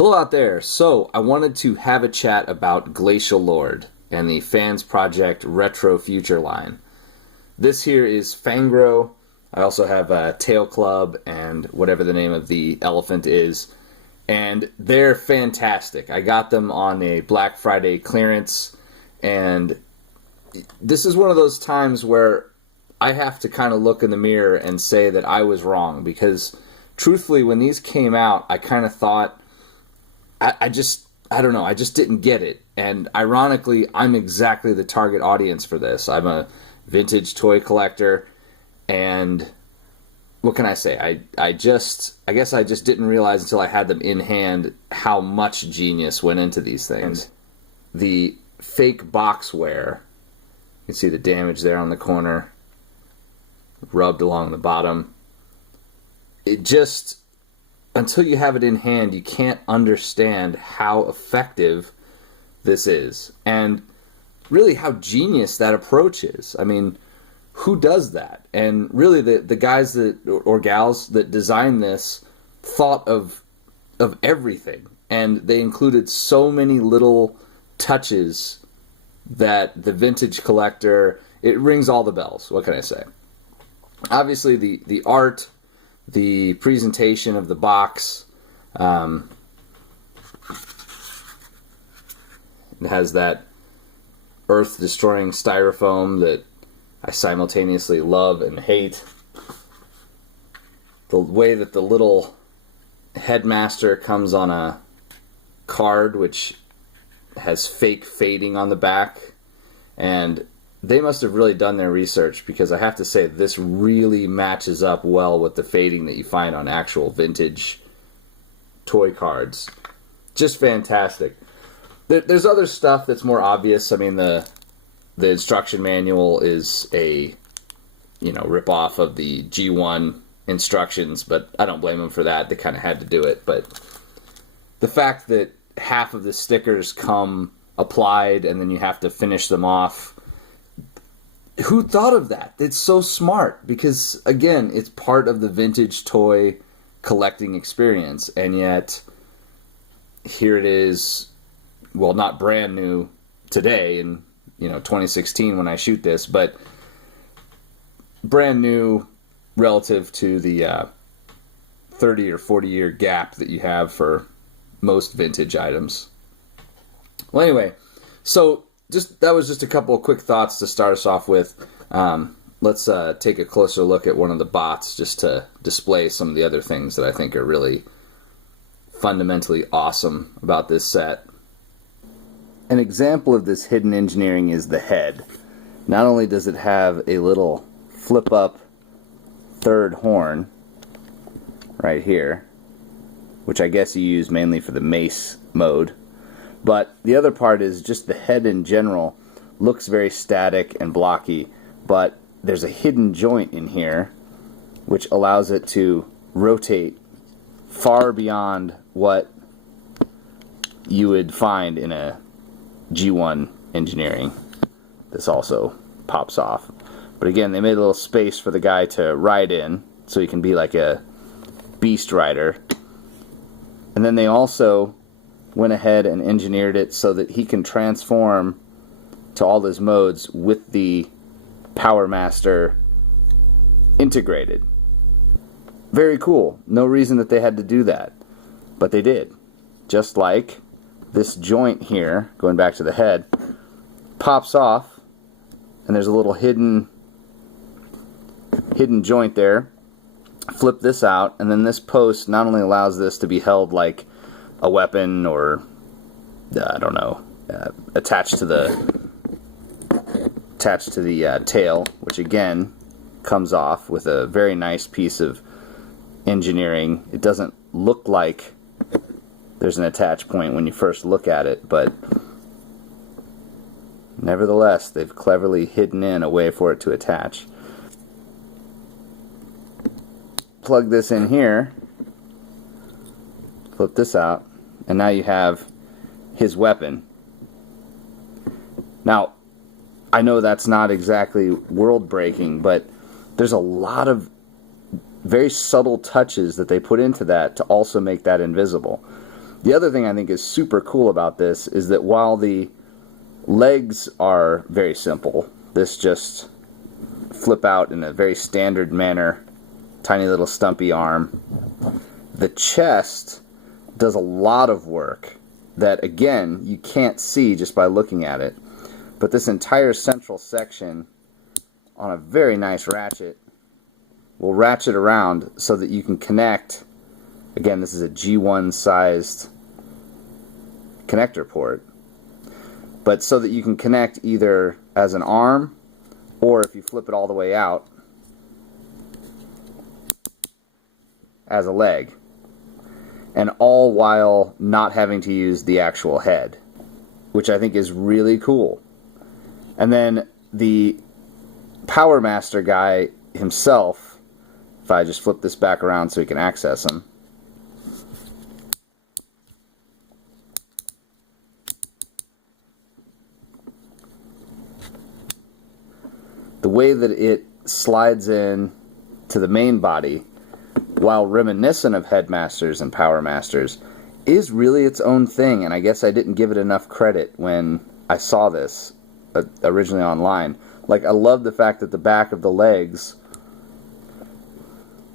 Hello out there. So, I wanted to have a chat about Glacialord and the Fansproject Retro Future line. This here is Fangro. I also have a Tail Club and whatever the name of the elephant is. And they're fantastic. I got them on a Black Friday clearance. And this is one of those times where I have to kind of look in the mirror and say that I was wrong. Because truthfully, when these came out, I kind of thought, I don't know, I just didn't get it. And ironically, I'm exactly the target audience for this. I'm a vintage toy collector, and what can I say? I guess I just didn't realize until I had them in hand how much genius went into these things. The fake boxware, you can see the damage there on the corner, rubbed along the bottom. It just, until you have it in hand, you can't understand how effective this is. And really how genius that approach is. I mean, who does that? And really the guys that or gals that designed this thought of everything. And they included so many little touches that the vintage collector, it rings all the bells. What can I say? Obviously the art, the presentation of the box, it has that earth-destroying styrofoam that I simultaneously love and hate. The way that the little headmaster comes on a card which has fake fading on the back, and they must have really done their research, because I have to say this really matches up well with the fading that you find on actual vintage toy cards. Just fantastic. There's other stuff that's more obvious. I mean, the instruction manual is a, rip-off of the G1 instructions, but I don't blame them for that. They kind of had to do it. But the fact that half of the stickers come applied and then you have to finish them off, who thought of that? It's so smart, because, again, it's part of the vintage toy collecting experience, and yet here it is, well, not brand new today in 2016 when I shoot this, but brand new relative to the 30 or 40 year gap that you have for most vintage items. Well, anyway, so that was just a couple of quick thoughts to start us off with. Let's take a closer look at one of the bots just to display some of the other things that I think are really fundamentally awesome about this set. An example of this hidden engineering is the head. Not only does it have a little flip-up third horn right here, which I guess you use mainly for the mace mode, but the other part is just the head in general looks very static and blocky, but there's a hidden joint in here which allows it to rotate far beyond what you would find in a G1 engineering. This also pops off. But again, they made a little space for the guy to ride in, so he can be like a beast rider. And then they also went ahead and engineered it so that he can transform to all his modes with the Power Master integrated. Very cool. No reason that they had to do that, but they did. Just like this joint here, going back to the head, pops off, and there's a little hidden joint there. Flip this out, and then this post not only allows this to be held like a weapon or attached to the tail, which again comes off with a very nice piece of engineering. It doesn't look like there's an attach point when you first look at it, but nevertheless they've cleverly hidden in a way for it to attach. Plug this in here, flip this out, and now you have his weapon. Now, I know that's not exactly world-breaking, but there's a lot of very subtle touches that they put into that to also make that invisible. The other thing I think is super cool about this is that while the legs are very simple, this just flip out in a very standard manner, tiny little stumpy arm, the chest does a lot of work that, again, you can't see just by looking at it. But this entire central section on a very nice ratchet will ratchet around so that you can connect. Again, this is a G1 sized connector port, but so that you can connect either as an arm or, if you flip it all the way out, as a leg, and all while not having to use the actual head, which I think is really cool. And then the Power Master guy himself, if I just flip this back around so we can access him, the way that it slides in to the main body, while reminiscent of Headmasters and Power Masters, is really its own thing. And I guess I didn't give it enough credit when I saw this originally online. Like, I love the fact that the back of the legs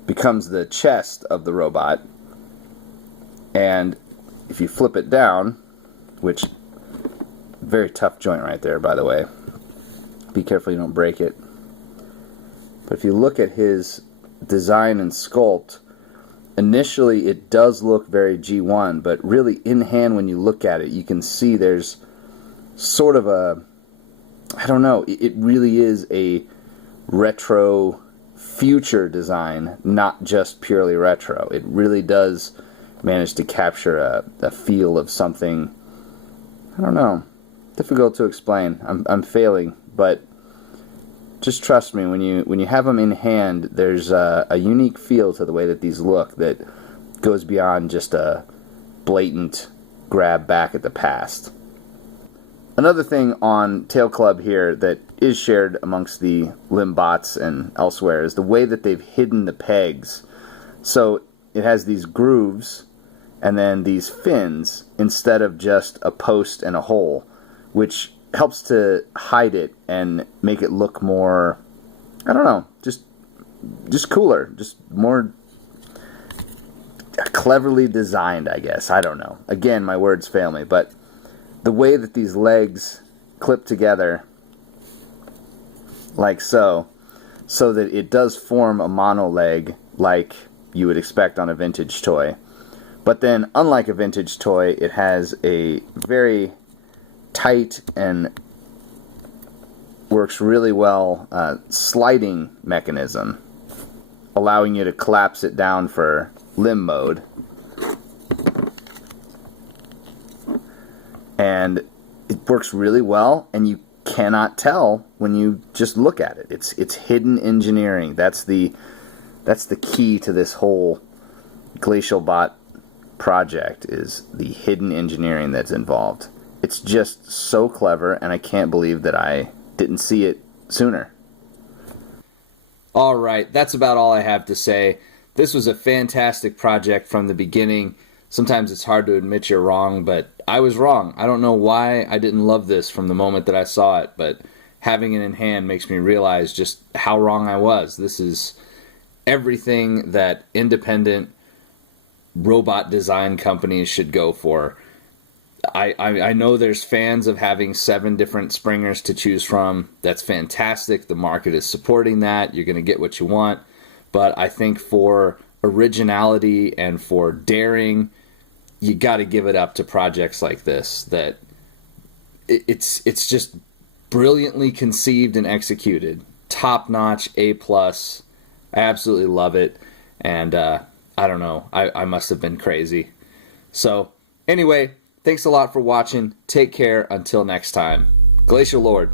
becomes the chest of the robot, and if you flip it down, which, very tough joint right there, by the way, be careful you don't break it, but if you look at his design and sculpt, initially it does look very G1, but really in hand when you look at it, you can see there's sort of a, I don't know, it really is a retro future design, not just purely retro. It really does manage to capture a feel of something, I don't know, difficult to explain. I'm failing, but just trust me, when you have them in hand, there's a unique feel to the way that these look that goes beyond just a blatant grab back at the past. Another thing on Tail Club here that is shared amongst the Limbots and elsewhere is the way that they've hidden the pegs. So it has these grooves and then these fins instead of just a post and a hole, which helps to hide it and make it look more, I don't know, just cooler, just more cleverly designed, I guess. I don't know. Again, my words fail me, but the way that these legs clip together like so that it does form a mono leg like you would expect on a vintage toy. But then, unlike a vintage toy, it has a very tight and works really well sliding mechanism, allowing you to collapse it down for limb mode. And it works really well, and you cannot tell when you just look at it. It's hidden engineering. That's the key to this whole Glacialbot project, is the hidden engineering that's involved. It's just so clever, and I can't believe that I didn't see it sooner. All right, that's about all I have to say. This was a fantastic project from the beginning. Sometimes it's hard to admit you're wrong, but I was wrong. I don't know why I didn't love this from the moment that I saw it, but having it in hand makes me realize just how wrong I was. This is everything that independent robot design companies should go for. I know there's fans of having 7 different springers to choose from. That's fantastic. The market is supporting that. You're going to get what you want. But I think for originality and for daring, you got to give it up to projects like this. That it's just brilliantly conceived and executed. Top notch, A+. I absolutely love it. And I don't know. I must have been crazy. So anyway, thanks a lot for watching. Take care until next time. Glacialord.